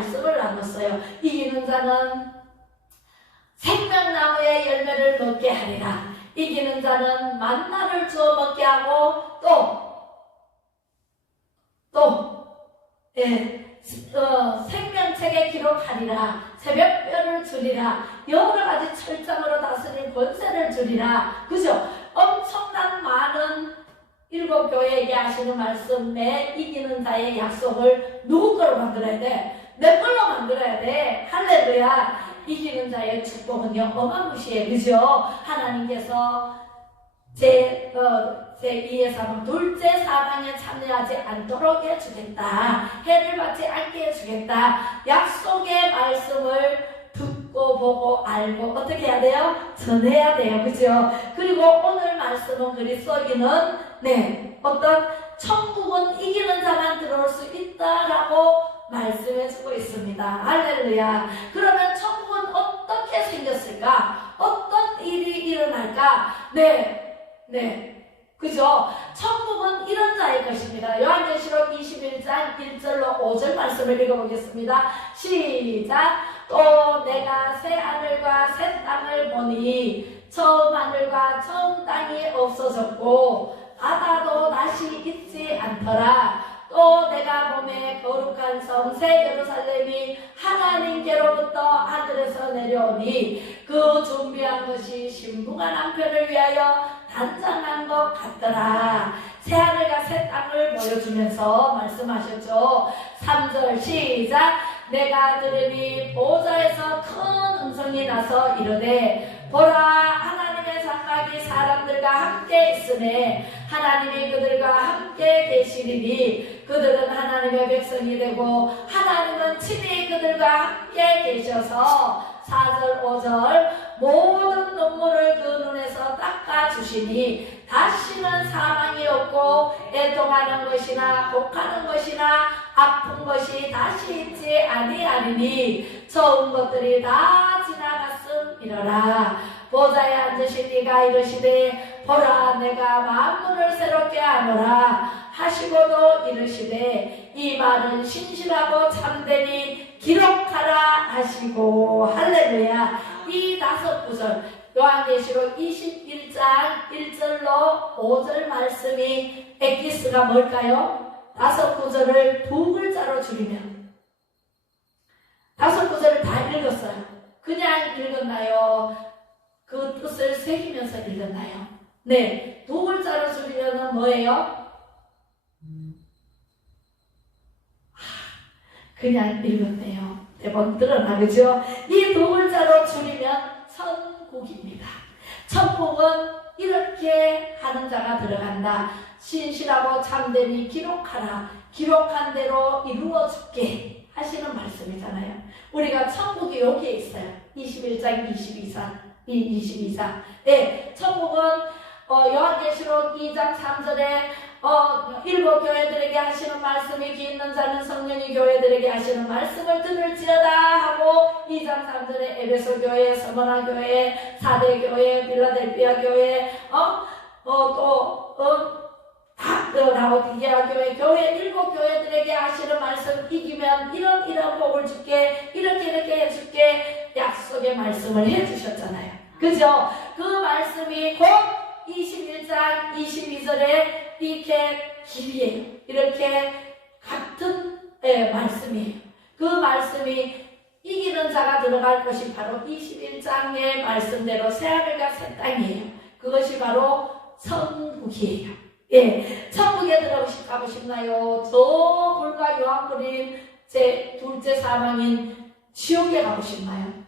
말씀을 나눴어요. 이기는 자는 생명나무의 열매를 먹게 하리라. 이기는 자는 만나를 주어 먹게 하고 생명책에 기록하리라. 새벽별을 주리라. 여러가지 철장으로 다스릴 권세를 주리라. 그죠? 엄청난 많은 7교회에게 하시는 말씀에 이기는 자의 약속을 누구 걸로 만들어야 돼? 내 걸로 만들어야 돼. 할렐루야. 이기는 자의 축복은요 어마무시해. 그죠? 하나님께서 제2의 사망 둘째 사망에 참여하지 않도록 해주겠다. 해를 받지 않게 해주겠다. 약속의 말씀을 듣고 보고 알고 어떻게 해야 돼요? 전해야 돼요. 그죠? 그리고 오늘 말씀은 그리스도인은 어떤 천국은 이기는 자만 들어올 수 있다라고 말씀해주고 있습니다. 할렐루야. 그러면 천국은 어떻게 생겼을까? 어떤 일이 일어날까? 그죠? 천국은 이런 자의 것입니다. 요한계시록 21장 1절로 5절 말씀을 읽어보겠습니다. 시작. 또 내가 새 하늘과 새 땅을 보니 처음 하늘과 처음 땅이 없어졌고 바다도 다시 있지 않더라. 또 내가 보매 거룩한 성 새 예루살렘이 하나님께로부터 하늘에서 내려오니 그 준비한 것이 신부가 남편을 위하여 단장한 것 같더라. 새하늘과 새 땅을 보여주면서 말씀하셨죠. 3절 시작. 내가 들으니 보좌에서 큰 음성이 나서 이르되 보라 하나님의 장막이 사람들과 함께 있으매 하나님이 그들과 함께 계시리니 그들은 하나님의 백성이 되고 하나님은 친히 그들과 함께 계셔서 4절 5절 모든 눈물을 그 눈에서 닦아주시니 다시는 사망이 없고 애통하는 것이나 곡하는 것이나 아픈 것이 다시 있지 아니하리니 처음 것들이 다 지나갔음이러라. 보좌에 앉으신 이가 이르시되 보라 내가 만물을 새롭게 하노라 하시고도 이르시되 이 말은 신실하고 참되니 기록하라 하시고. 할렐루야. 이 5구절 요한계시록 21장 1절로 5절 말씀이 엑기스가 뭘까요? 5구절을 2글자로 줄이면 5구절을 다 읽었어요. 그냥 읽었나요? 그 뜻을 새기면서 읽었나요? 2글자로 줄이려면 뭐예요? 그냥 읽었네요. 대본 들어나, 그죠? 이 2글자로 줄이면 천국입니다. 천국은 이렇게 하는 자가 들어간다. 신실하고 참되니 기록하라. 기록한 대로 이루어줄게 하시는 말씀이잖아요. 우리가 천국이 여기에 있어요. 21장 22장. 천국은 요한계시록 2장 3절에 7교회들에게 하시는 말씀이 귀 있는 자는 성령이 교회들에게 하시는 말씀을 들을지어다 하고 2장 3절에 에베소 교회, 스무나 교회, 사대 교회, 빌라델피아 교회, 라오디게아 교회 7교회들에게 하시는 말씀 이기면 이런 복을 줄게, 이렇게 해줄게 약속의 말씀을 해주셨잖아요. 그죠? 그 말씀이 곧 21장 22절에 이렇게 길이에요. 이렇게 같은 말씀이에요. 그 말씀이 이기는 자가 들어갈 것이 바로 21장의 말씀대로 새하늘과 새 땅이에요. 그것이 바로 천국이에요. 천국에 가고 싶나요? 저 불과 요한그림 제 둘째 사망인 지옥에 가고 싶나요?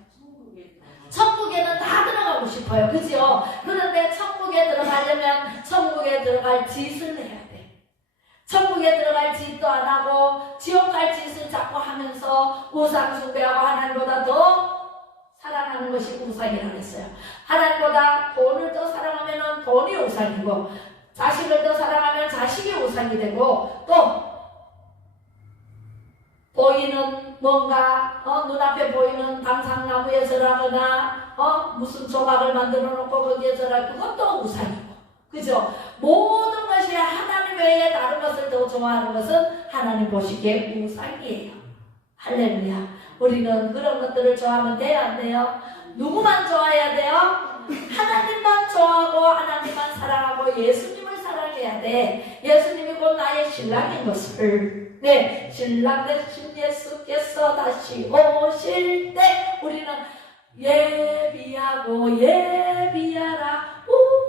천국에는 다 들어가고 싶어요. 그죠? 그런데 천국에 들어가려면 천국에 들어갈 짓을 해야 돼. 천국에 들어갈 짓도 안 하고 지옥 갈 짓을 자꾸 하면서 우상 숭배하고 하나님보다 더 사랑하는 것이 우상이라고 했어요. 하나님보다 돈을 더 사랑하면 돈이 우상이고 자식을 더 사랑하면 자식이 우상이 되고 또 보이는 뭔가 눈앞에 보이는 당상나무에 절하거나 무슨 조각을 만들어 놓고 거기에 절하고 그것도 우상이고. 그죠? 모든 것이 하나님 외에 다른 것을 더 좋아하는 것은 하나님 보시기에 우상이에요. 할렐루야. 우리는 그런 것들을 좋아하면 돼요, 안 돼요? 누구만 좋아해야 돼요? 하나님만 좋아하고 하나님만 사랑하고 예수님을 사랑해야 돼. 예수님이 곧 나의 신랑인 것을. 네, 신랑 되신 예수께서 다시 오실 때 우리는 예비하고 예비하라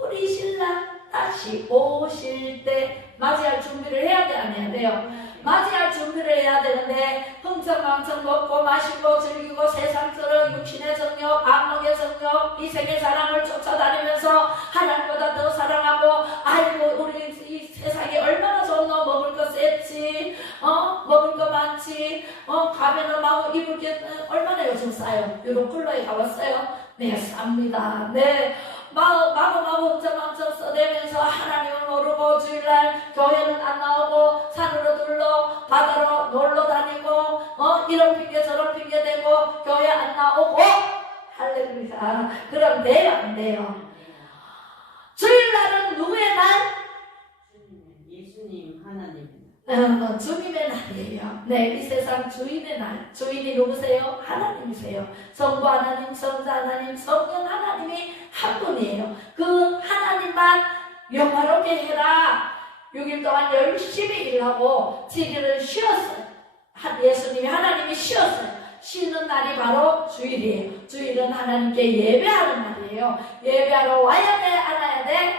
우리 신랑 다시 오실 때 맞이할 준비를 해야 돼, 안 해야 돼요? 맞이할 준비를 해야 되는데 흥청망청 먹고 마시고 즐기고 세상처럼 육신의 정욕, 악몽의 정욕, 이생의 사랑을 쫓아다니면서 하나님보다 더 사랑하고 아이고 우리 이 세상에 얼마나 좋은 거 먹을 거 셌지, 먹을 거 많지, 가면은 마구 입을 게 얼마나 요즘 싸요. 유로클로에 가봤어요? 네, 쌉니다. 네. 마구 흥청망청 써대면서 하나님을 모르고 주일날 교회는 안 나오고 산으로 둘러 바다로 놀러 다니고 이런 핑계 저런 핑계 대고 교회 안 나오고 할렐루야. 그럼 돼요, 안 돼요? 주일날은 누구의 날? 예수님 하나님. 주님의 날이에요. 네, 이 세상 주인의 날. 주인이 누구세요? 하나님이세요. 성부 하나님, 성자 하나님, 성령 하나님이 한 분이에요. 그 하나님만 영화롭게 해라. 6일 동안 열심히 일하고 7일을 쉬었어요. 예수님이 하나님이 쉬었어요. 쉬는 날이 바로 주일이에요. 주일은 하나님께 예배하는 날이에요. 예배하러 와야 돼, 안 와야 돼?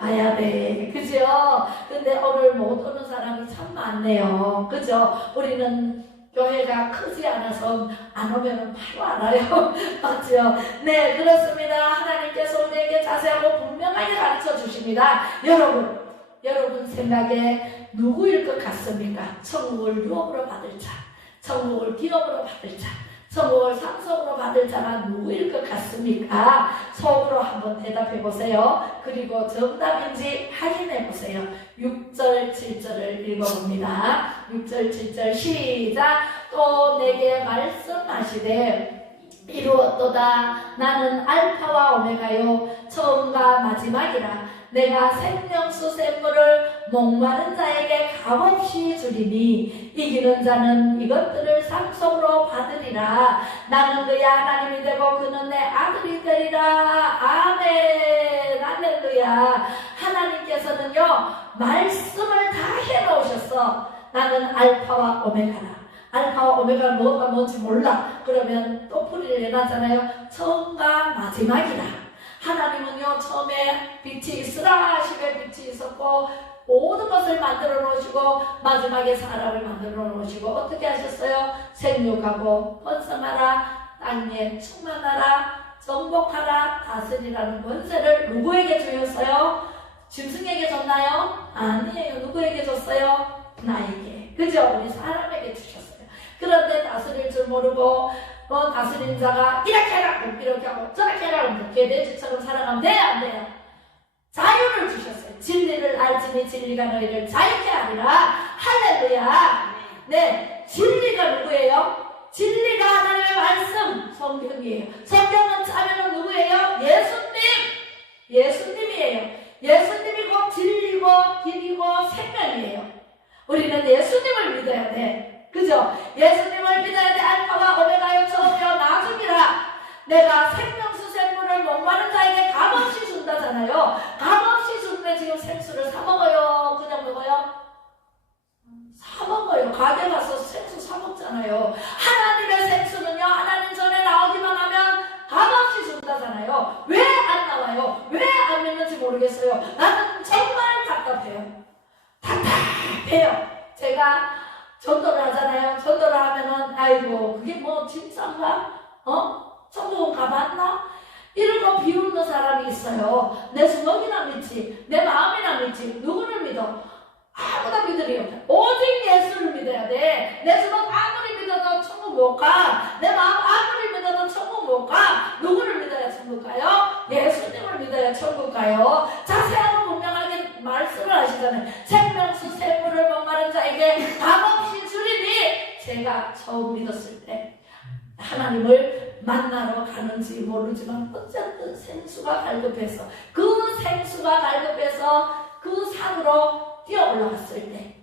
와야 돼. 그죠? 근데 오늘 못 오는 사람이 참 많네요. 그죠? 우리는 교회가 크지 않아서 안 오면 바로 알아요. 맞죠? 네, 그렇습니다. 하나님께서 우리에게 자세하고 분명하게 가르쳐 주십니다. 여러분 생각에 누구일 것 같습니까? 천국을 유업으로 받을 자, 천국을 기업으로 받을 자, 천국을 상속으로 받을 자가 누구일 것 같습니까? 속으로 한번 대답해 보세요. 그리고 정답인지 확인해 보세요. 6절, 7절을 읽어봅니다. 6절, 7절 시작. 또 내게 말씀하시되 이루었도다. 나는 알파와 오메가요 처음과 마지막이라. 내가 생명수 샘물을 목마른 자에게 값없이 주리니 이기는 자는 이것들을 상속으로 받으리라. 나는 그의 하나님이 되고 그는 내 아들이 되리라. 아멘. 할렐루야. 하나님께서는요 말씀을 다 해놓으셨어. 나는 알파와 오메가라. 알파와 오메가가 뭐가 뭔지 몰라. 그러면 또 풀이를 내놨잖아요. 처음과 마지막이라. 하나님은요 처음에 빛이 있으라 하시되 빛이 있었고 모든 것을 만들어 놓으시고 마지막에 사람을 만들어 놓으시고 어떻게 하셨어요? 생육하고 번성하라, 땅에 충만하라, 정복하라, 다스리라는 권세를 누구에게 주셨어요? 짐승에게 줬나요? 아니에요. 누구에게 줬어요? 나에게. 그죠? 우리 사람에게 주셨어요. 그런데 다스릴 줄 모르고 다스린 자가 이렇게 해라 이렇게 하고 저렇게 해라 개돼지처럼 살아가면 돼요, 안 돼요? 자유를 주셨어요. 진리를 알지니 진리가 너희를 자유케 하리라. 할렐루야. 네, 진리가 누구예요? 진리가 하나님의 말씀, 성경이에요. 성경은 짜면은 누구예요? 예수님이에요. 예수님이 곧 진리고 길이고 생명이에요. 우리는 예수님을 믿어야 돼. 그죠? 예수님을 믿어야 돼. 알파와 오메가요 처음이요 나중이라. 내가 생명수 샘물을 목마른 자에게 값없이 준다잖아요. 값없이 주는데 지금 생수를 사 먹어요? 그냥 먹어요? 사 먹어요. 가게 가서 생수 사 먹잖아요. 하나님의 생수는요 하나님 전에 나오기만 하면 값없이 준다잖아요. 왜 안 나와요? 왜 안 믿는지 모르겠어요. 나는 정말 답답해요. 제가 전도를 하잖아요. 전도를 하면은 아이고 그게 뭐 진짜인가? 천국은 가봤나? 이런 거 비웃는 사람이 있어요. 내 주먹이나 믿지, 내 마음이나 믿지. 누구를 믿어? 아무나 믿으리 없다. 오직 예수를 믿어야 돼. 내 주먹 아무리 믿어도 천국 못 가. 내 마음 아무리 믿어도 천국 못 가. 누구를 믿어야 천국 가요? 예수님을 믿어야 천국 가요. 자세하고 분명하게 말씀을 하시잖아요. 생명수 샘물을 목마른 자에게 값없이 주리니. 제가 처음 믿었을 때 하나님을 만나러 가는지 모르지만 어쨌든 생수가 갈급해서 그 생수가 갈급해서 그 산으로 뛰어 올라갔을 때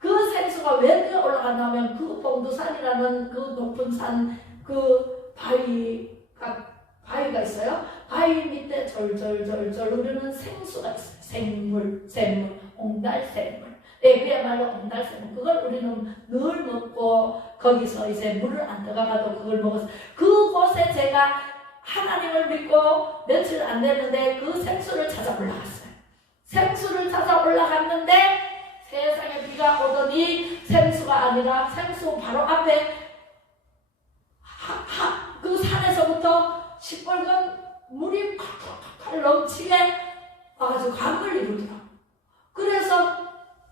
그 생수가 왜 뛰어 올라갔냐면 그 봉두산이라는 그 높은 산 그 바위가 있어요. 바위 밑에 절절절절 흐르는 생수가 있어요. 샘물, 옹달샘물. 네, 그야말로 옹달샘물. 그걸 우리는 늘 먹고 거기서 이제 물을 안 들어가도 그걸 먹어서 그곳에 제가 하나님을 믿고 며칠 안 됐는데 그 생수를 찾아 올라갔어요. 생수를 찾아 올라갔는데 세상에 비가 오더니 생수가 아니라 생수 바로 앞에 그 산에서부터 시뻘건 물이 팍팍팍 넘치게 와가지고 강을 이루더라. 그래서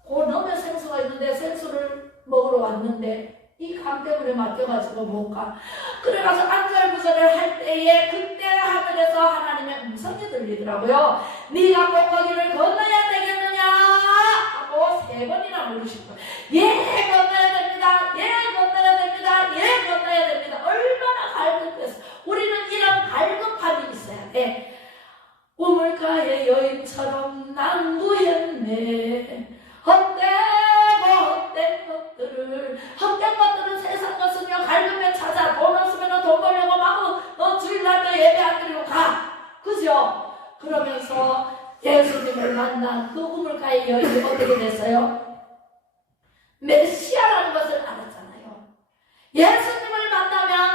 그 너머에 생수가 있는데 생수를 먹으러 왔는데 이 강 때문에 맡겨가지고 못 가. 그래가지고 안절부절을 할 때에 그때 하늘에서 하나님의 음성이 들리더라고요. 네가 꼭 거기를 건너야 되겠느냐 하고 3번이나 물으신 거예요. 예, 건너야 됩니다. 예, 건너야 됩니다. 예, 건너야 됩니다. 얼마나 갈급해서 우리는 이런 갈급함이 있어야 돼. 우물가의 여인처럼 난무했네. 헛된 것들은 세상 것은요 갈급에 찾아. 돈 없으면 돈 벌려고 막 주일 날도 예배 안 드리고 가. 그죠? 그러면서 예수님을 만난 그 우물가의 여인이 어떻게 됐어요? 메시아라는 것을 알았잖아요. 예수님을 만나면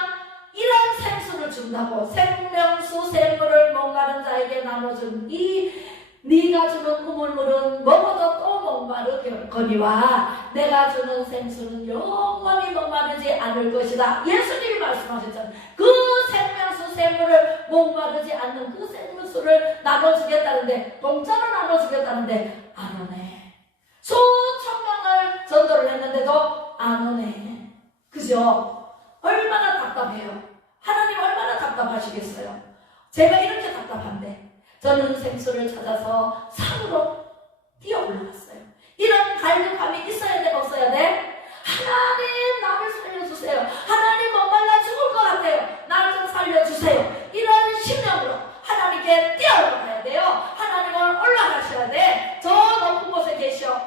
이런 생수를 준다고. 생명수 샘물을 목마른 자에게 나눠준 이 네가 주는 우물물은 먹어도 또 목마르거니와 내가 주는 생수는 영원히 목마르지 않을 것이다. 예수님이 말씀하셨잖아요. 그 생명수 샘물을 목마르지 않는 그 생수를 나눠주겠다는데, 공짜로 나눠주겠다는데 안 오네. 수천 명을 전도를 했는데도 안 오네. 그죠? 얼마나 답답해요. 하나님 얼마나 답답하시겠어요. 제가 이렇게 답답한데 저는 생수를 찾아서 산으로 뛰어 올라갔어요. 이런 갈급함이 있어야 돼, 없어야 돼? 하나님 나를 살려주세요. 하나님 목말라 죽을 것 같아요. 나를 좀 살려주세요. 이런 심령으로 하나님께 뛰어 올라가야 돼요. 하나님은 올라가셔야 돼. 저 높은 곳에 계셔.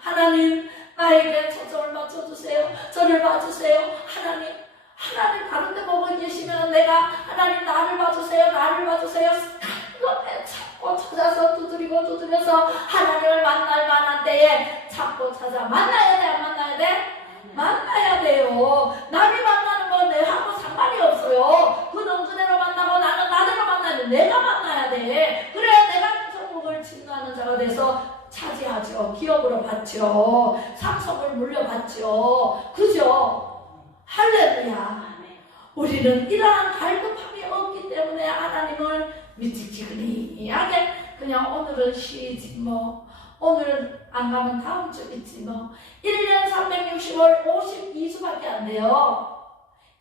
하나님 나에게 초점을 맞춰주세요. 저를 봐주세요. 하나님 다른 데 보고 계시면 내가 하나님 나를 봐주세요. 그것에 찾고 찾아서 두드려서 하나님을 만날 만한 때에 찾고 찾아 만나야 돼, 안 만나야 돼? 만나야 돼요. 남이 만나는 건 내하고 상관이 없어요. 그 능주대로 만나고 나는 나대로 만나는데 내가 만나야 돼. 그래야 내가 천국을 진노하는 자가 돼서 차지하죠. 기업으로 받죠. 상속을 물려받죠. 그죠? 할렐루야. 우리는 이러한 갈급함이 없기 때문에 하나님을 미치지근히하게 그냥 오늘은 쉬지 뭐, 오늘 안 가면 다음 주 있지 뭐. 1년 360월 52주밖에 안 돼요.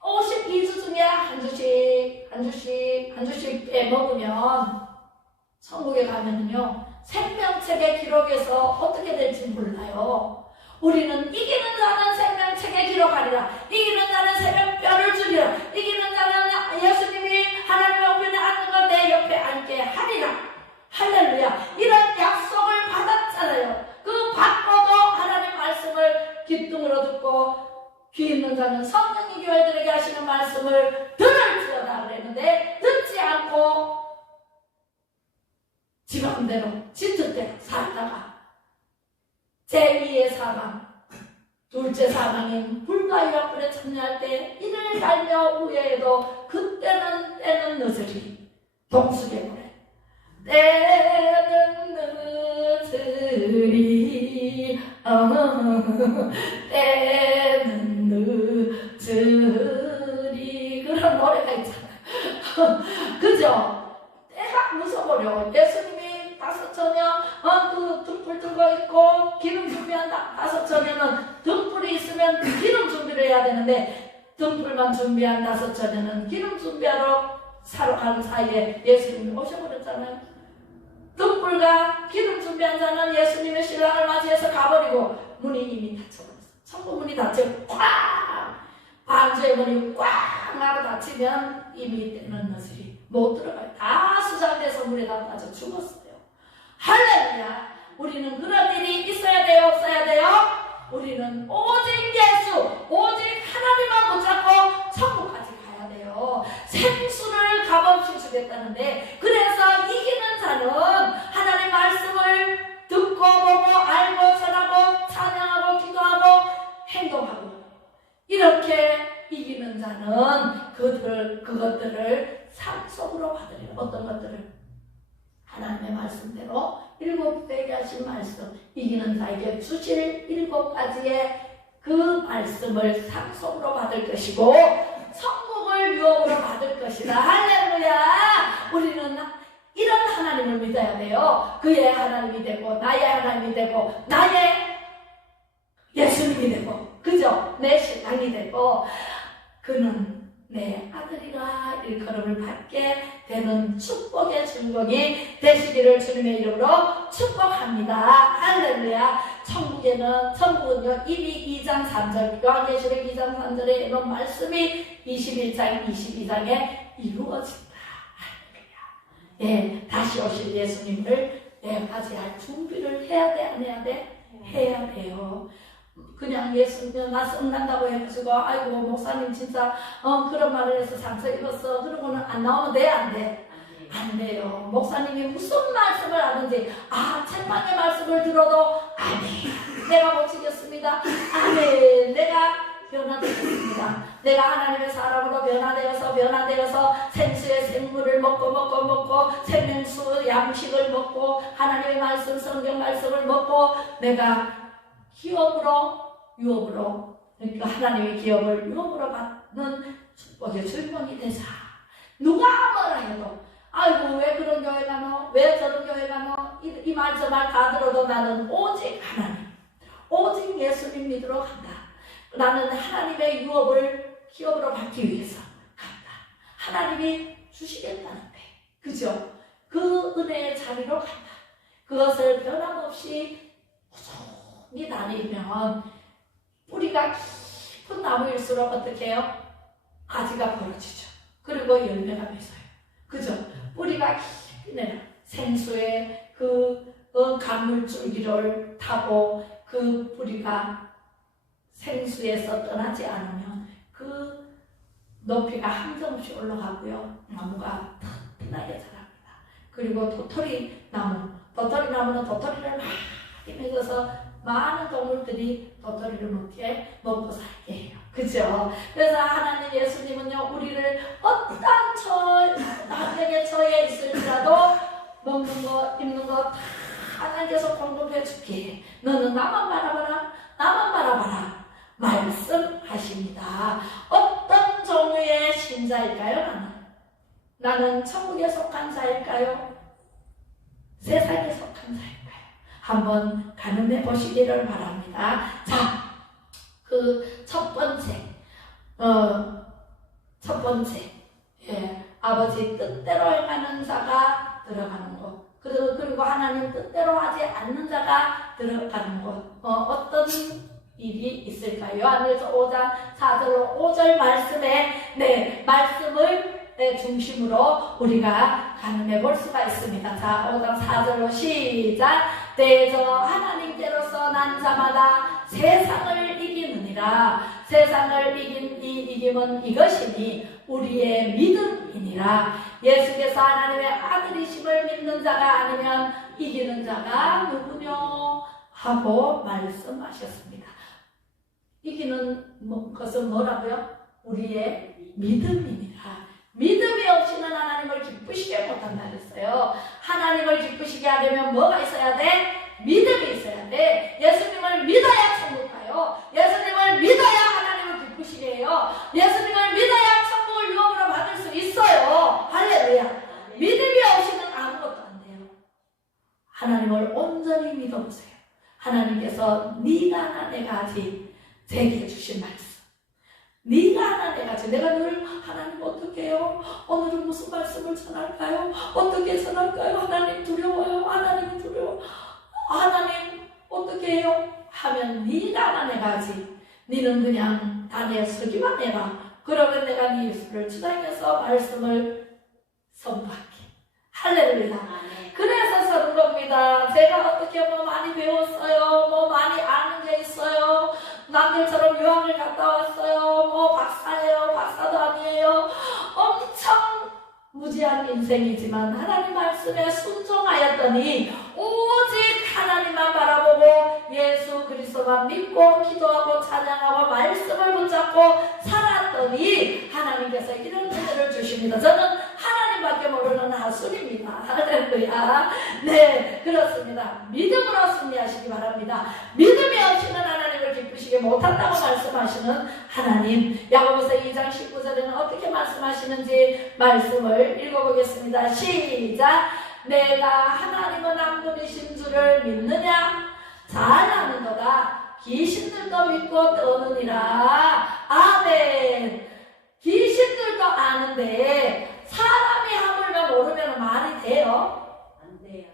52주 중에 한 주씩 빼먹으면 천국에 가면은요 생명책의 기록에서 어떻게 될지 몰라요. 우리는 이기는 자는 생명책에 기록하리라. 이기는 자는 생명뼈를 주리라. 이기는 자는 예수님이 하나님의 우편에 앉는 걸 내 옆에 앉게 하리라. 할렐루야. 이런 약속을 받았잖아요. 그 받고도 하나님 말씀을 귓등으로 듣고 귀 있는 자는 성령이 교회들에게 하시는 말씀을 들을지어다 그랬는데 듣지 않고 지 맘대로 지 뜻대로 살다가 제2의 사망, 둘째 사망인 불가이와 불에 참여할 때 이를 갈며 후회해도 그때는 때는 늦으리. 동수계물에 때는 늦으리 때는 늦으리 그런 노래가 있잖아요. 그죠? 때가 무서워요. 예수님이 다섯 처녀 그 등불 들고 있고 기름 준비한다. 다섯 처녀는 등불이 있으면 기름 준비를 해야 되는데 등불만 준비한 다섯 처녀는 기름 준비하러 사러 가는 사이에 예수님이 오셔버렸잖아요. 등불과 기름 준비한 자는 예수님의 신랑을 맞이해서 가버리고 문이 이미 닫혀버렸어. 천국 문이 닫히고 꽉! 방주의 문이 꽉 하고 닫히면 이미 때는 늦으리 못 들어가요. 다 수장돼서 물에 다 빠져 죽었어요. 할렐루야. 우리는 그런 일이 있어야 돼요, 없어야 돼요? 우리는 오직 예수, 오직 하나님만 붙잡고 천국까지 가야 돼요. 생수를 값없이 주겠다는데, 그래서 이기는 자는 하나님 말씀을 듣고 보고 알고 전하고 찬양하고 기도하고 행동하고, 이렇게 이기는 자는 그것들을 상속으로 받으리라. 어떤 것들을? 하나님의 말씀대로 7배에 하신 말씀, 이기는 자에게 주실 7가지의 그 말씀을 상속으로 받을 것이고 천국을 유업으로 받을 것이다. 할렐루야. 우리는 이런 하나님을 믿어야 돼요. 그의 하나님이 되고 나의 하나님이 되고 나의 예수님이 되고, 그죠? 내 신앙이 되고, 그는 내 아들이라 일컬음을 받게 되는 축복의 증거이 되시기를 주님의 이름으로 축복합니다. 할렐루야. 천국은요 이미 2장 3절 요한계시록 2장 3절에 이런 말씀이 21장 22장에 이루어진다. 할렐루야. 예, 다시 오실 예수님을 맞이할 준비를 해야 돼, 안 해야 돼? 해야 돼요. 그냥 예수님 나 썩난다고 해가지고 아이고 목사님 진짜 그런 말을 해서 상처 입었어 그러고는 안 나오면 돼, 안 돼? 안 돼요. 목사님이 무슨 말씀을 하든지 책망의 말씀을 들어도 아멘, 내가 고치겠습니다. 아멘, 내가 변화되겠습니다. 내가 하나님의 사람으로 변화되어서 생수의 생물을 먹고 생명수 양식을 먹고 하나님의 말씀 성경 말씀을 먹고 내가 기업으로 유업으로, 그러니까 하나님의 기업을 유업으로 받는 축복의 주인공이 되자. 누가 뭐라 해도 아이고 왜 그런 교회 가노, 왜 저런 교회 가노, 이 말 저 말 다 들어도 나는 오직 하나님, 오직 예수님 믿으러 간다. 나는 하나님의 유업을 기업으로 받기 위해서 간다. 하나님이 주시겠다는데, 그죠? 그 은혜의 자리로 간다. 그것을 변함없이 이 나리면 뿌리가 깊은 나무일수록 어떻게 해요? 가지가 벌어지죠. 그리고 열매가 맺어요. 그죠? 뿌리가 깊이 내려 생수의 그 가물줄기를 타고 그 뿌리가 생수에서 떠나지 않으면 그 높이가 한점없이 올라가고요. 나무가 튼튼하게 자랍니다. 그리고 도토리나무는 도토리를 많이 맺어서 많은 동물들이 도토리를 먹고 살게 해요. 그죠? 그래서 하나님 예수님은요, 우리를 어떤 환경에 처해 있을지라도 먹는 거, 입는 거 다 하나님께서 공급해 줄게. 너는 나만 바라봐라. 말씀하십니다. 어떤 종류의 신자일까요? 나는 천국에 속한 자일까요? 세상에 속한 자일까요? 한번 가늠해 보시기를 바랍니다. 자, 그 첫 번째, 예, 아버지 뜻대로 행하는 자가 들어가는 곳, 그리고 하나님 뜻대로 하지 않는 자가 들어가는 곳, 어떤 일이 있을까요? 요한일서 5장 4절로 5절 말씀에, 말씀을 중심으로 우리가 가늠해 볼 수가 있습니다. 자, 5장 4절로 시작. 대저 하나님께로서 난 자마다 세상을 이기느니라. 세상을 이긴 이 이김은 이것이니 우리의 믿음이니라. 예수께서 하나님의 아들이심을 믿는 자가 아니면 이기는 자가 누구뇨? 하고 말씀하셨습니다. 이기는 것은 뭐라고요? 우리의 믿음이니라. 믿음이 없이는 하나님을 기쁘시게 못한다 그랬어요. 하나님을 기쁘시게 하려면 뭐가 있어야 돼? 믿음이 있어야 돼. 예수님을 믿어야 천국 가요. 예수님을 믿어야 하나님을 기쁘시게 해요. 예수님을 믿어야 천국을 유업으로 받을 수 있어요. 할렐루야. 믿음이 없이는 아무것도 안 돼요. 하나님을 온전히 믿어보세요. 하나님께서 네가 하나 내가 하지 제게 주신 말씀, 네가 하나 내가 하지. 내가 늘 하나님 어떻게 해요? 오늘은 무슨 말씀을 전할까요? 어떻게 전할까요? 하나님 두려워요. 하나님 두려워. 하나님 어떻게 해요? 하면 네가 하나 내가 하지. 네는 그냥 단에 서기만 해라. 그러면 내가 네 예수를 주장해서 말씀을 선포할게. 할렐루야. 그 그래서 서는 겁니다. 제가 어떻게 뭐 많이 배웠어요. 뭐 많이 아는 게 있어요. 남들처럼 유학을 갔다 왔어요. 뭐 박사예요. 박사도 아니에요. 엄청 무지한 인생이지만 하나님 말씀에 순종하였더니 오직 하나님만 바라보고 예수 그리스도만 믿고 기도하고 찬양하고 말씀을 붙잡고 살았더니 하나님께서 이런 은혜를 주십니다. 저는 하나님밖에 모르는 하술입니다. 할렐루야. 네, 그렇습니다. 믿음으로 승리하시기 바랍니다. 믿음이 없이는 하나님을 기쁘시게 못한다고 말씀하시는 하나님. 야고보서 2장 19절에는 어떻게 말씀하시는지 말씀을 읽어보겠습니다. 시작. 내가 하나님은 한 분이신 줄을 믿느냐? 잘 아는도다. 귀신들도 믿고 떠느니라. 아멘. 귀신들도 아는데 사람이 하물며 모르면 말이 돼요? 안 돼요.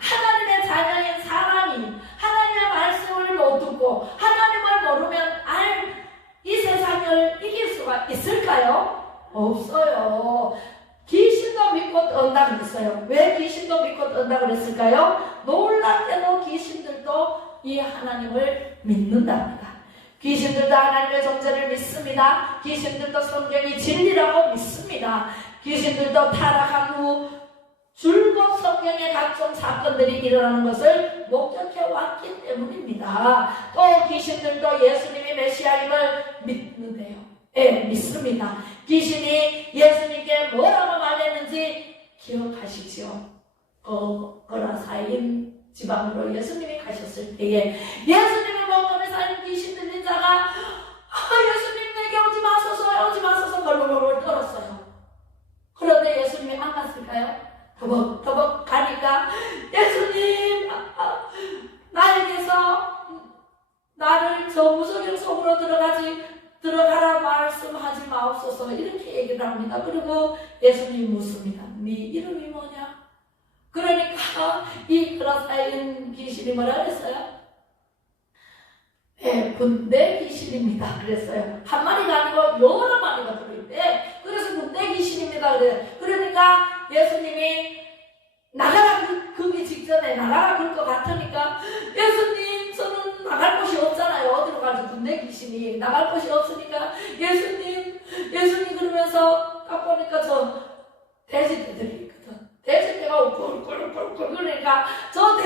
하나님의 자녀인 사람이 하나님의 말씀을 못 듣고 하나님을 모르면 이 세상을 이길 수가 있을까요? 없어요. 귀신도 믿고 떤다 그랬어요. 왜 귀신도 믿고 떤다 그랬을까요? 놀랍게도 귀신들도 이 하나님을 믿는답니다. 귀신들도 하나님의 존재를 믿습니다. 귀신들도 성경이 진리라고 믿습니다. 귀신들도 타락한 후 줄곧 성경의 각종 사건들이 일어나는 것을 목격해 왔기 때문입니다. 또 귀신들도 예수님이 메시아임을 믿는데요. 네, 믿습니다. 귀신이 예수님께 뭐라고 말했는지 기억하시죠? 거라사인 지방으로 예수님이 가셨을 때에 예수님이 먹는 사인 귀신 들린 자가 예수님 내게 오지 마소서 벌벌벌 떨었어요. 그런데 예수님이 안 갔을까요? 더벅더벅 가니까 예수님 나에게서 나를 저 무속인 속으로 들어가라 말씀하지 마옵소서 이렇게 얘기를 합니다. 그리고 예수님 묻습니다. 네 이름이 뭐냐? 그러니까 이 거라사인 귀신이 뭐라 그랬어요? 네, 군대 귀신입니다. 그랬어요. 한 마리가 아니고 여러 마리가 들어있대. 그래서 군대 귀신입니다. 그래요. 그러니까 예수님이 나가라 그기 직전에 나가라 그럴 것 같으니까 예수님 저는 나갈 곳이 없잖아요. 어디로 가지 군대 귀신이 나갈 곳이 없으니까 예수님 그러면서 딱 보니까 저 돼지떼들이 있거든. 돼지떼가 꿀꿀꿀꿀 그러니까 저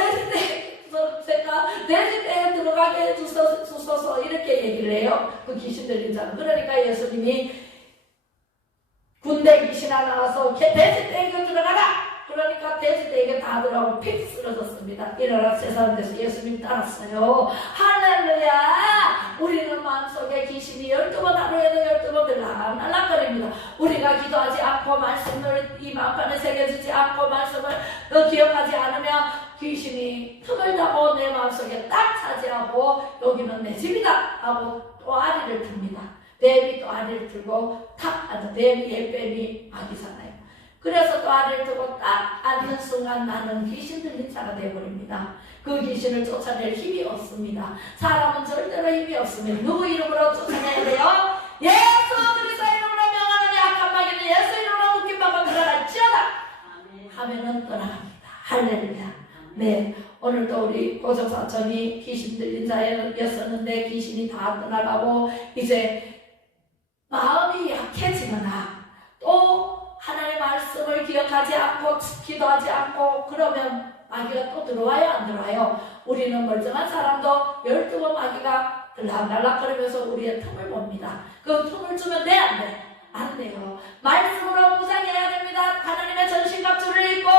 제가 돼지떼에 들어가게 해주소서 이렇게 얘기를 해요. 그 귀신 들린 자는. 그러니까 예수님이 군대 귀신아 나와서 돼지떼에게 들어가라. 그러니까 돼지떼에게 다 들어가고 픽 쓰러졌습니다. 일어나 세상에 대해서 예수님 따랐어요. 할렐루야. 우리는 마음속에 귀신이 12번 하루에도 12번 들락날락거립니다. 우리가 기도하지 않고 말씀을 이 마음판에 새겨주지 않고 말씀을 기억하지 않으면 귀신이 틈을 타고 내 마음속에 딱 차지하고 여기는 내 집이다 하고 또 아리를 듭니다. 뱀이 또 아리를 들고 탁 앉아. 뱀이 아기잖아요. 그래서 또 아리를 들고 딱 앉는 순간 나는 귀신 들린 자가 되어버립니다. 그 귀신을 쫓아낼 힘이 없습니다. 사람은 절대로 힘이 없습니다. 누구 이름으로 쫓아내야 돼요? 예수 그리스도 이름으로 명하는 약한 마귀는 예수 이름으로 묶임받고 들어갈지어다 하면은 떠나갑니다. 할렐루야. 네, 오늘도 우리 고종사촌이 귀신 들린 자였었는데 귀신이 다 떠나가고 이제 마음이 약해지거나 또 하나님의 말씀을 기억하지 않고 기도하지 않고 그러면 마귀가 또 들어와요 안 들어와요? 우리는 멀쩡한 사람도 12번 마귀가 들락날락거리면서 우리의 틈을 봅니다. 그 틈을 주면 돼 안 돼? 안 돼요. 말씀으로 무장해야 됩니다. 하나님의 전신갑주를 입고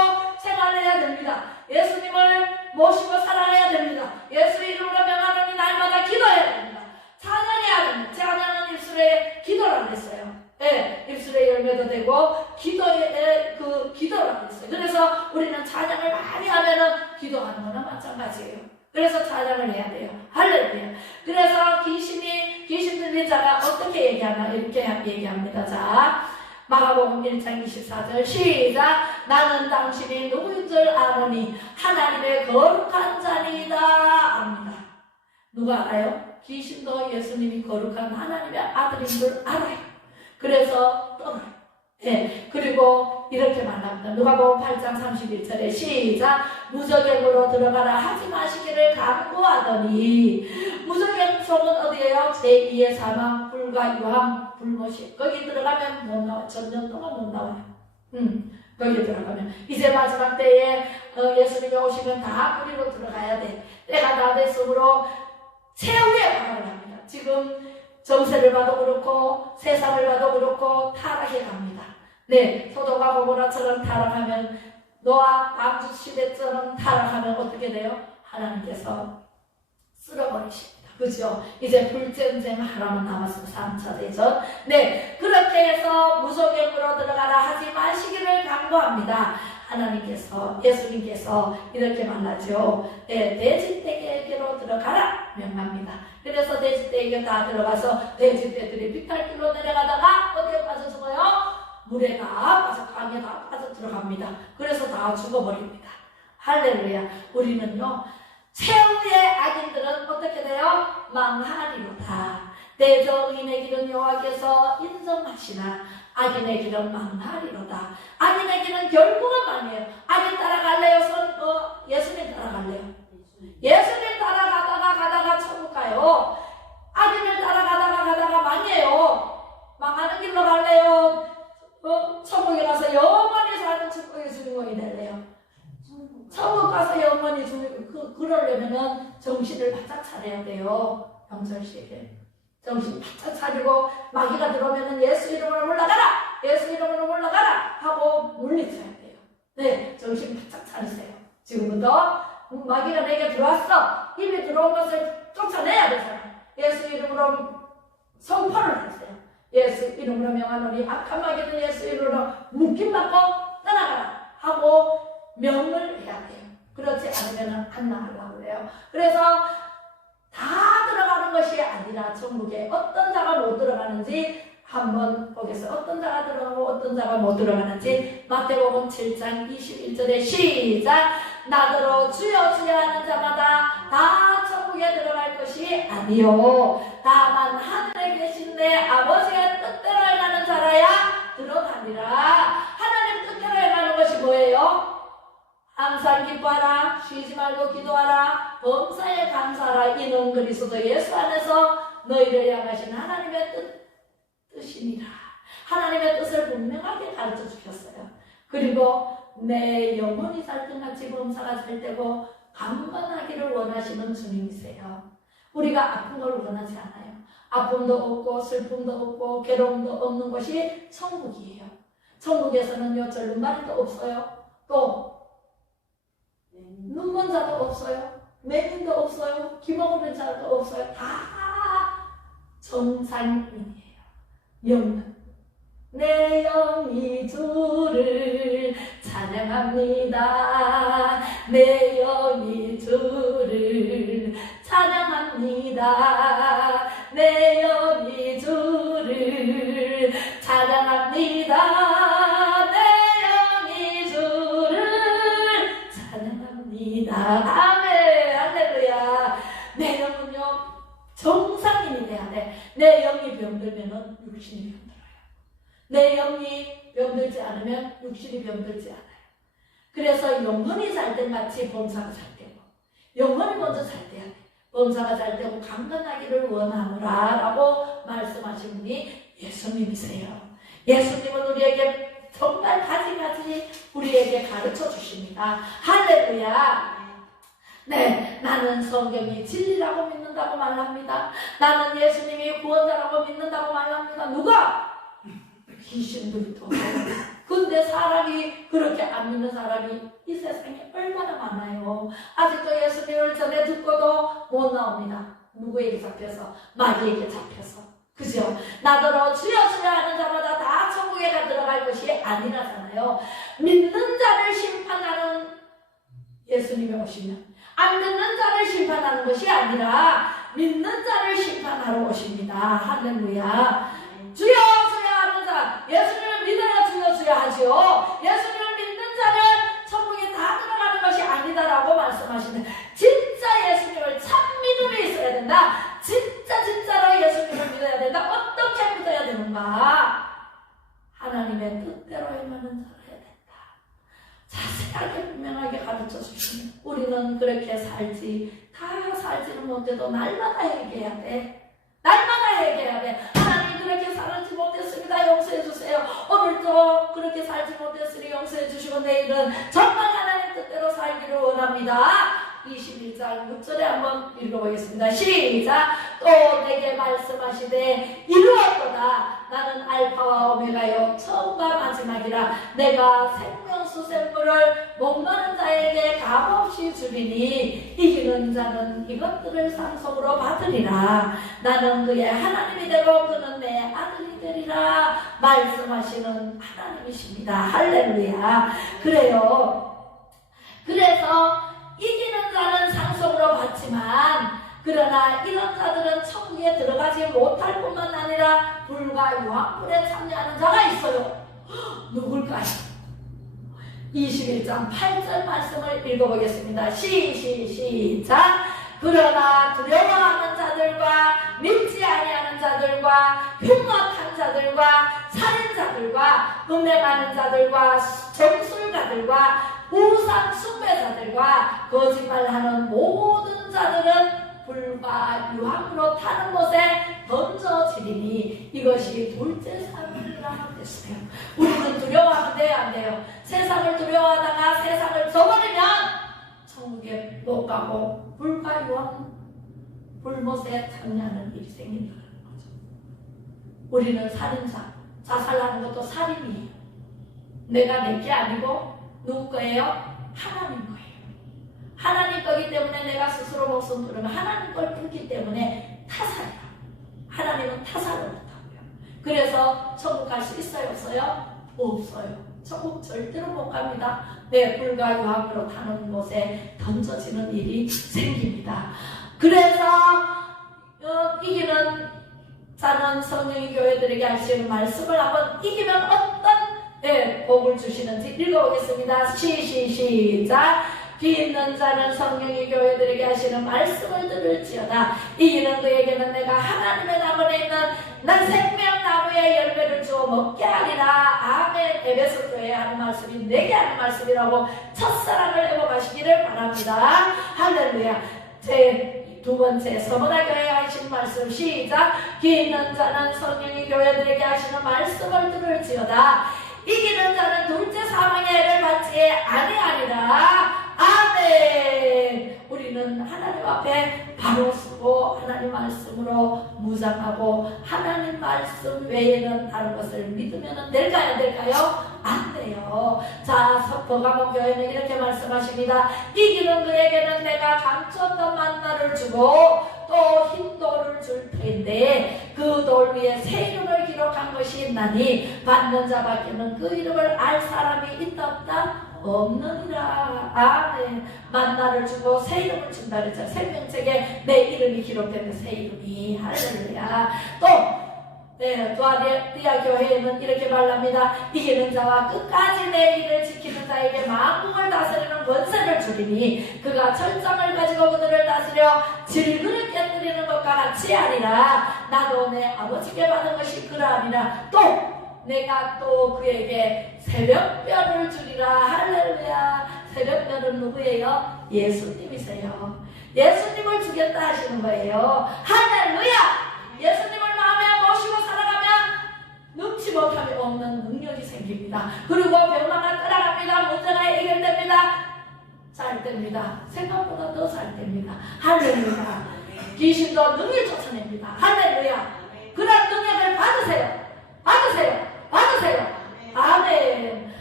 생활해야 됩니다. 예수님을 모시고 살아야 됩니다. 예수 이름으로 명하노니 날마다 기도해야 됩니다. 찬양해야 됩니다. 찬양은 입술에 기도라고 했어요. 네, 입술에 열매도 되고 기도에 기도라고 했어요. 그래서 우리는 찬양을 많이 하면은 기도하는 거나 마찬가지예요. 그래서 찬양을 해야 돼요. 할렐루야. 그래서 귀신 들린 자가 어떻게 얘기하나 이렇게 얘기합니다. 자, 마가복음 1장 24절 시작. 나는 당신이 누구인 줄 아노니 하나님의 거룩한 자니이다 합니다. 누가 알아요? 귀신도 예수님이 거룩한 하나님의 아들인 줄 알아요. 그래서 떠나요. 네, 그리고 이렇게 말합니다. 누가복음 8장 31절에 시작. 무저갱으로 들어가라 하지 마시기를 강구하더니. 무저갱 속은 어디예요? 제2의 사망, 불과 유황, 불못이. 거기 들어가면 못 나와요. 전년 동안 못 나와요. 거기 들어가면 이제 마지막 때에 예수님이 오시면 다 우리로 들어가야 돼. 때가 다 됐으므로 최후의 방황을 합니다. 지금 정세를 봐도 그렇고 세상을 봐도 그렇고 타락해 갑니다. 네, 소돔과 고모라처럼 타락하면, 노아 방주 시대처럼 타락하면 어떻게 돼요? 하나님께서 쓸어버리십니다. 그죠? 이제 불전쟁 하나만 남았습니다. 3차 대전. 네, 그렇게 해서 무소경으로 들어가라 하지 마시기를 강구합니다. 하나님께서, 예수님께서 이렇게 말하죠. 네, 돼지떼에게로 들어가라 명합니다. 그래서 돼지떼에게 다 들어가서 돼지떼들이 비탈길로 내려가다가 어디에 빠져 죽어요? 물에 다 빠져, 강에 다 빠져 들어갑니다. 그래서 다 죽어버립니다. 할렐루야. 우리는요, 최후의 악인들은 어떻게 돼요? 망하리로다. 대저의인의 길은 여호와께서 인정하시나 악인의 길은 망하리로다. 악인의 길은 결국은 망해요. 악인 따라갈래요? 예수님 따라갈래요? 예수님 따라가다가 천국 가요. 악인을 따라가다가 망해요. 망하는 길로 갈래요? 천국에 가서 영원히 사는 천국의 주인공이 될래요? 천국 가서 영원히 그러려면은 정신을 바짝 차려야 돼요. 명절시에 정신 바짝 차리고 마귀가 들어오면은 예수 이름으로 올라가라! 예수 이름으로 올라가라! 하고 물리쳐야 돼요. 네, 정신 바짝 차리세요. 지금부터 마귀가 내게 들어왔어. 이미 들어온 것을 쫓아내야 되잖아. 예수 이름으로 선포를 하세요. 예수 이름으로 명하노니 악한 마귀는 예수 이름으로 묶임받고 떠나가라 하고 명을 해야 돼요. 그렇지 않으면 안 나가려고 해요. 그래서 다 들어가는 것이 아니라 천국에 어떤 자가 못 들어가는지 한번 보겠어요. 어떤 자가 들어가고 어떤 자가 못 들어가는지. 마태복음 7장 21절에 시작. 나더러 주여 주여 하는 자마다 다 천국에 들어갈 것이 아니요 다만 하늘에 계신 내 아버지의 뜻대로 행하는 자라야 들어가니라. 하나님 뜻대로 행하는 것이 뭐예요? 항상 기뻐하라, 쉬지 말고 기도하라, 범사에 감사하라. 이는 그리스도 예수 안에서 너희를 향하신 하나님의 뜻이니라. 하나님의 뜻을 분명하게 가르쳐 주셨어요. 그리고 내 영혼이 살등같이 범사가 살되고 강건하기를 원하시는 주님이세요. 우리가 아픈 걸 원하지 않아요. 아픔도 없고 슬픔도 없고 괴로움도 없는 것이 천국이에요. 천국에서는요, 절름발이도 없어요. 또 눈먼 자도 없어요. 맹인도 없어요. 기먹는 자도 없어요. 다 정상인이에요. 영은 내 영이 주를 찬양합니다. 내 영이 주를 찬양합니다. 내 영이 주를 찬양합니다. 내 영이 주를 찬양합니다. 아멘. 할렐루야. 내 영은요, 정상인이 돼야 돼. 내 영이 병들면은 육신이 병들어요. 내 영이 병들지 않으면 육신이 병들지 않아요. 그래서 영혼이 잘된 같이 범사가 잘되고, 영혼이 먼저 잘돼야 돼. 범사가 잘되고 강건하기를 원하노라 라고 말씀하신 분이 예수님이세요. 예수님은 우리에게 정말 가지가지 우리에게 가르쳐 주십니다. 할렐루야. 네, 나는 성경이 진리라고 믿는다고 말합니다. 나는 예수님이 구원자라고 믿는다고 말합니다. 누가? 귀신들도. 근데 사람이 그렇게 안 믿는 사람이 이 세상에 얼마나 많아요. 아직도 예수님을 전해 듣고도 못 나옵니다. 누구에게 잡혀서? 마귀에게 잡혀서. 그죠? 나더러 주여 주여 하는 자마다 다 천국에 들어갈 것이 아니라잖아요. 믿는 자를 심판하는 예수님이 오시면, 안 믿는 자를 심판하는 것이 아니라 믿는 자를 심판하러 오십니다. 할렐루야. 주여 주여 하는 자, 예수님을 믿어야 주여 주여 하죠. 예수님을 믿는 자는 천국에 다 들어가는 것이 아니다라고 말씀하시는, 진짜 예수님을 참 믿음이 있어야 된다. 진짜로 예수님을 믿어야 된다. 어떻게 믿어야 되는가? 하나님의 뜻대로 행하는 자라야 돼. 자세하게 분명하게 가르쳐 주시면 우리는 그렇게 살지, 다 살지는 못해도 날마다 얘기해야 돼. 날마다 얘기해야 돼. 하나님 그렇게 살지 못했습니다. 용서해 주세요. 오늘도 그렇게 살지 못했으니 용서해 주시고 내일은 정말 하나님 뜻대로 살기를 원합니다. 21장 6절에 한번 읽어보겠습니다. 시작. 또 내게 말씀하시되 이루었도다. 나는 알파와 오메가요 처음과 마지막이라. 내가 생명수샘물을 목마른 자에게 값없이 주리니 이기는 자는 이것들을 상속으로 받으리라. 나는 그의 하나님이 되고 그는 내 아들이 되리라. 말씀하시는 하나님이십니다. 할렐루야. 그래서 이기는 자는 상속으로 받지만, 그러나 이런 자들은 천국에 들어가지 못할 뿐만 아니라 불과 유황불에 참여하는 자가 있어요. 누굴까요? 21장 8절 말씀을 읽어보겠습니다. 시작. 그러나 두려워하는 자들과 믿지 아니하는 자들과 흉악한 자들과 살인자들과 음행하는 자들과 정술가들과 우상 숭배자들과 거짓말하는 모든 자들은 불과 유황으로 타는 곳에 던져지리니 이것이 둘째 사망이라 했어요. 우리는 두려워하면 돼요, 안 돼요? 세상을 두려워하다가 세상을 저버리면 천국에 못 가고 불과 유황 불못에 참여하는 일이 생긴다는 거죠. 우리는 살인자, 자살하는 것도 살인이에요. 내가 내게 아니고 누구 거예요? 하나님 거예요. 하나님 거기 때문에 내가 스스로 목숨 부르면 하나님 걸 풀기 때문에 타살이야. 하나님은 타살을 못하고요. 그래서 천국 갈 수 있어요? 없어요? 없어요. 천국 절대로 못 갑니다. 네, 불과 유황으로 타는 곳에 던져지는 일이 생깁니다. 그래서 이기는 자는 성령이 교회들에게 하시는 말씀을 한번 이기면 어떤 복을 주시는지 읽어보겠습니다. 시작. 귀 있는 자는 성령이 교회들에게 하시는 말씀을 들을지어다. 이기는 그에게는 내가 하나님의 나무에 있는 난 생명나무의 열매를 주어 먹게 하리라. 아멘. 에베소 교회에 하는 말씀이 내게 하는 말씀이라고 첫사랑을 회복하시기를 바랍니다. 할렐루야. 제 두 번째 서문화 교회에 하신 말씀 시작. 귀 있는 자는 성령이 교회들에게 하시는 말씀을 들을지어다. 이기는 자는 둘째 사망의 해를 받지 아니하리라. 아멘. 우리는 하나님 앞에 바로 서고 하나님 말씀으로 무장하고 하나님 말씀 외에는 다른 것을 믿으면 될까요? 안 될까요? 안 돼요. 자, 버가모 교회는 이렇게 말씀하십니다. 이기는 그에게는 내가 감추었던 만나를 주고 또 흰 돌을 줄 텐데 그 돌 위에 새 이름을 기록한 것이 있나니 받는 자밖에는 그 이름을 알 사람이 있다 없다? 없느니라. 아멘. 만나를 주고 새 이름을 준다 그랬죠. 생명책에 내 이름이 기록되는 새 이름이. 할렐루야. 또 두아디아 교회에는 이렇게 말합니다. 이기는 자와 끝까지 내 일을 지키는 자에게 만국을 다스리는 권세를 주리니 그가 철장을 가지고 그들을 다스려 질그릇 깨뜨리는 것과 같이 하리라. 나도 내 아버지께 받은 것이 그러하니라. 또 내가 또 그에게 새벽별을 주리라. 할렐루야. 새벽별은 누구예요? 예수님이세요. 예수님을 주겠다 하시는 거예요. 할렐루야. 예수님을 마음에 모시고 살아가면 num지 못함이 없는 능력이 생깁니다. 그리고 병마가 떠나갑니다. 문제가 해결됩니다. 잘 됩니다. 생각보다 더 잘 됩니다. 할렐루야. 귀신도 능히 쫓아냅니다. 할렐루야. 그런 능력을 받으세요. 받으세요. 아멘.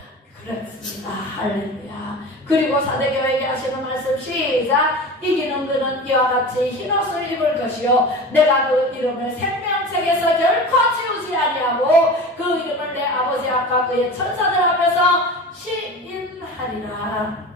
그렇습니다. 할렐루야. 그리고 사대교회에게 하시는 말씀 시작. 이기는 그는 이와 같이 흰옷을 입을 것이요 내가 그 이름을 생명책에서 결코 지우지 아니하고 그 이름을 내 아버지 앞과 그의 천사들 앞에서 시인하리라.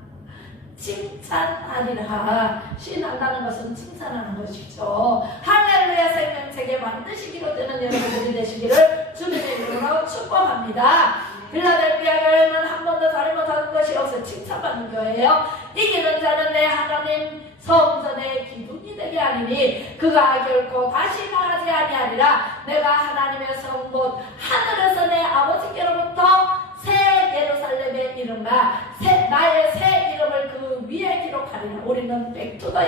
칭찬하리라. 시인한다는 것은 칭찬하는 것이죠. 할렐루야. 생명책에 반드시 기록되는 여러분들이 되시기를 주님의 이름으로 축복합니다. 필라델피아 교회는 한 번도 다른 못하는 것이 없어 칭찬받는 교회예요. 이기는 자는 내 하나님 성전의 기둥이 되게 하리니 그가 결코 다시 망하지 아니하리라. 내가 하나님의 성 곧 하늘에서 내 아버지께로부터 새 예루살렘의 이름과 나의 백투더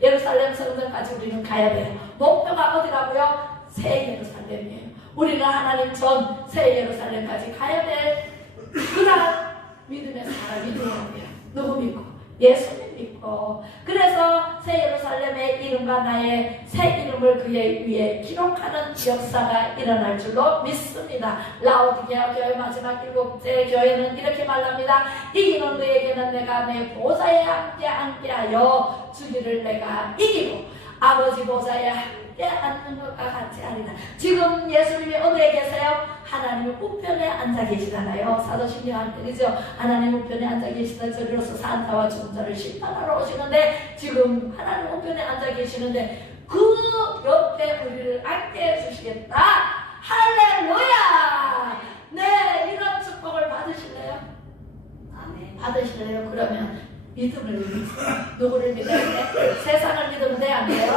예루살렘 성전까지 우리는 가야 돼요. 목표가 어디라고요? 새 예루살렘이에요. 우리는 하나님 전 새 예루살렘까지 가야 돼. 그러한 믿음의 사람이 되어야 돼요. 누구 믿고? 예수님 믿고. 그래서 새 예루살렘의 이름과 나의 새 이름을 그의 위에 기록하는 역사가 일어날 줄로 믿습니다. 라오디게아 교회 마지막 7째 교회는 이렇게 말합니다. 이기는 너에게는 내가 내 보좌에 함께하여 주기를 내가 이기고 아버지 보좌에 함께 앉는 것과 같이 하리라. 지금 예수님이 어디에 계세요? 하나님 우편에 앉아 계시잖아요. 사도신경 할 때죠. 하나님 우편에 앉아 계시다. 저리로서 산타와 종자를 심판하러 오시는데 지금 하나님 우편에 앉아 계시는데 그 옆에 우리를 앉게 해주시겠다. 할렐루야. 네, 이런 축복을 받으실래요? 아멘. 받으실래요? 그러면 믿음을 믿으세요. 누구를 믿어야 돼? 세상을 믿으면 돼? 안 돼요?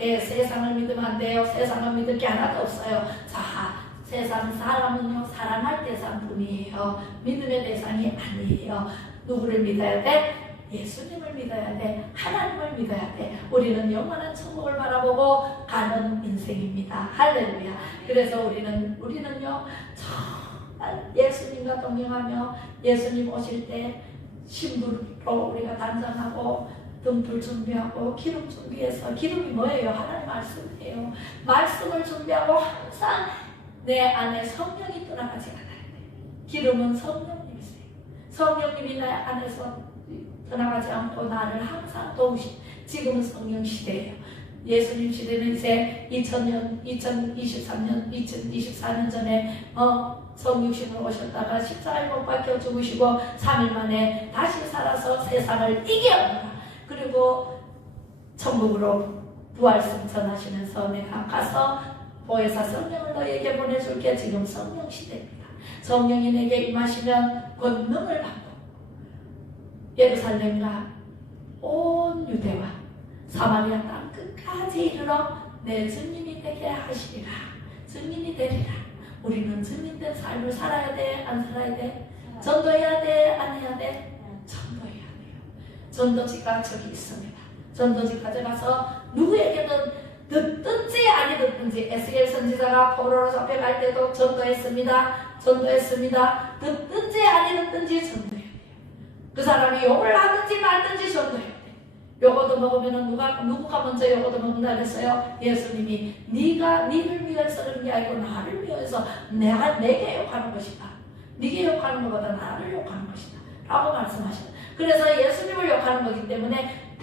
예, 세상을 믿으면 안 돼요. 세상을 믿을 게 하나도 없어요. 자, 세상 사람은요, 사랑할 대상뿐이에요. 믿음의 대상이 아니에요. 누구를 믿어야 돼? 예수님을 믿어야 돼. 하나님을 믿어야 돼. 우리는 영원한 천국을 바라보고 가는 인생입니다. 할렐루야. 그래서 우리는요, 정말 예수님과 동행하며 예수님 오실 때 신부로 우리가 단장하고 등불 준비하고 기름 준비해서, 기름이 뭐예요? 하나님 말씀이에요. 말씀을 준비하고 항상 내 안에 성령이 떠나가지 않아야 돼. 기름은 성령님이세요. 성령님이 내 안에서 떠나가지 않고 나를 항상 도우신, 지금은 성령 시대예요. 예수님 시대는 이제 2024년 전에 성육신으로 오셨다가 십자가에 못 박혀 죽으시고 3일 만에 다시 살아서 세상을 이겨옵니다. 그리고 천국으로 부활승 전하시면서 내가 가서 보혜사 성령을 너에게 보내줄게. 지금 성령 시대입니다. 성령이 내게 임하시면 권능을 받고 예루살렘과 온 유대와 사마리아 땅 끝까지 이르러 내 증인이 되게 하시리라. 증인이 되리라. 우리는 증인된 삶을 살아야 돼? 안 살아야 돼? 전도해야 돼? 안 해야 돼? 전도해야 돼요. 전도지가 저기 있습니다. 전도지 가져가서 누구에게든 듣든지 아니 듣든지, 에스겔 선지자가 포로로 잡혀갈 때도 전도했습니다. 듣든지 아니 듣든지 전도해야 돼요. 그 사람이 욕을 하든지 말든지 전도해야 돼요. 요거도 먹으면 누구가 먼저 요거도 먹는다 그랬어요? 예수님이 니를 위해서는 게 아니고 나를 위해서 내게 욕하는 것이다. 네게 욕하는 것보다 나를 욕하는 것이다 라고 말씀하셨어요. 그래서 예수님을 욕하는 거기 때문에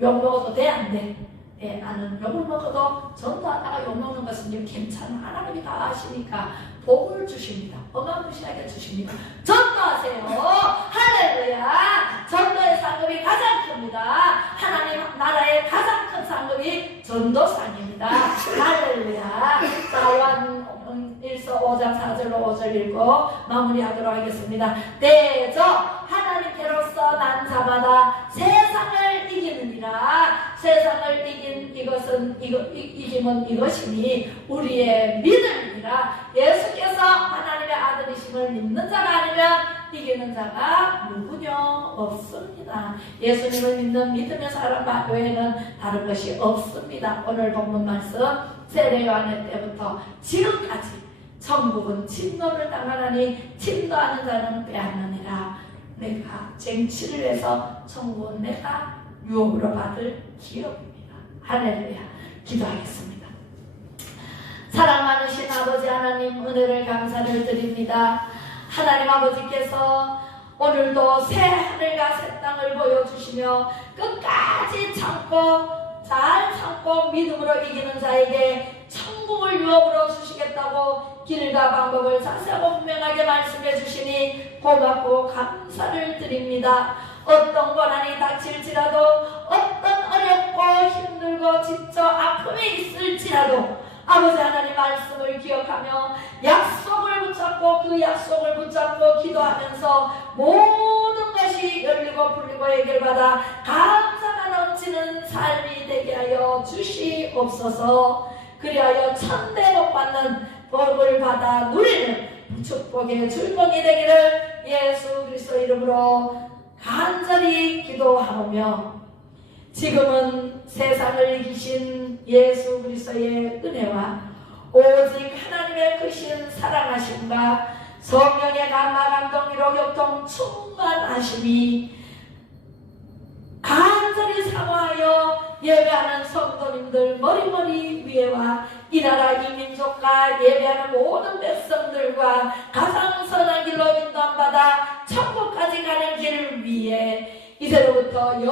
욕 먹어도 돼? 안 돼? 예, 나는 욕을 먹어도 전도하다가 욕 먹는 것은 괜찮아. 하나님이 다 아시니까 복을 주십니다. 어마무시하게 주십니다. 전도하세요. 할렐루야. 전도의 상급이 가장 큽니다. 하나님 나라의 가장 큰 상급이 전도상입니다. 할렐루야. 자, 요한일서 5장 4절로 5절 읽고 마무리하도록 하겠습니다. 대저 하나님께로서 난 자마다 세상을 이기느니라. 세상을 이긴 이김은 이것이니 우리의 믿음이니라. 예수께서 하나님의 아들이심을 믿는 자가 아니면 이기는 자가 누구냐? 없습니다. 예수님을 믿는 믿음의 사람 외에는 다른 것이 없습니다. 오늘 본문 말씀 세례 요한의 때부터 지금까지 천국은 침노를 당하나니 침노하는 자는 빼앗느니라. 내가 쟁취를 해서 천국은 내가 유업으로 받을 기업입니다. 할렐루야. 기도하겠습니다. 사랑 많으신 아버지 하나님, 은혜를 감사를 드립니다. 하나님 아버지께서 오늘도 새 하늘과 새 땅을 보여주시며 끝까지 잘 참고 믿음으로 이기는 자에게 천국을 유업으로 주시겠다고 길과 방법을 자세하고 분명하게 말씀해 주시니 고맙고 감사를 드립니다. 어떤 고난이 닥칠지라도, 어떤 어렵고 힘들고 지쳐 아픔이 있을지라도 아버지 하나님 말씀을 기억하며 약속을 붙잡고 그 약속을 붙잡고 기도하면서 모든 것이 열리고 풀리고 해결받아 감사가 넘치는 삶이 되게 하여 주시옵소서. 그리하여 천대 복 받는 복을 받아 누리는 축복의 주인공이 되기를 예수 그리스도 이름으로 간절히 기도하오며 지금은 세상을 이기신 예수 그리스도의 은혜와 오직 하나님의 크신 사랑하심과 성령의 감화 감동으로 교통 충만하심이 간절히 사모하여 예배하는 성도님들 머리머리 위에와 이 나라 이 민족과 예배하는 모든 백성들과 가장 선한 길로 인도함받아 천국까지 가는 길을 위해 이제로부터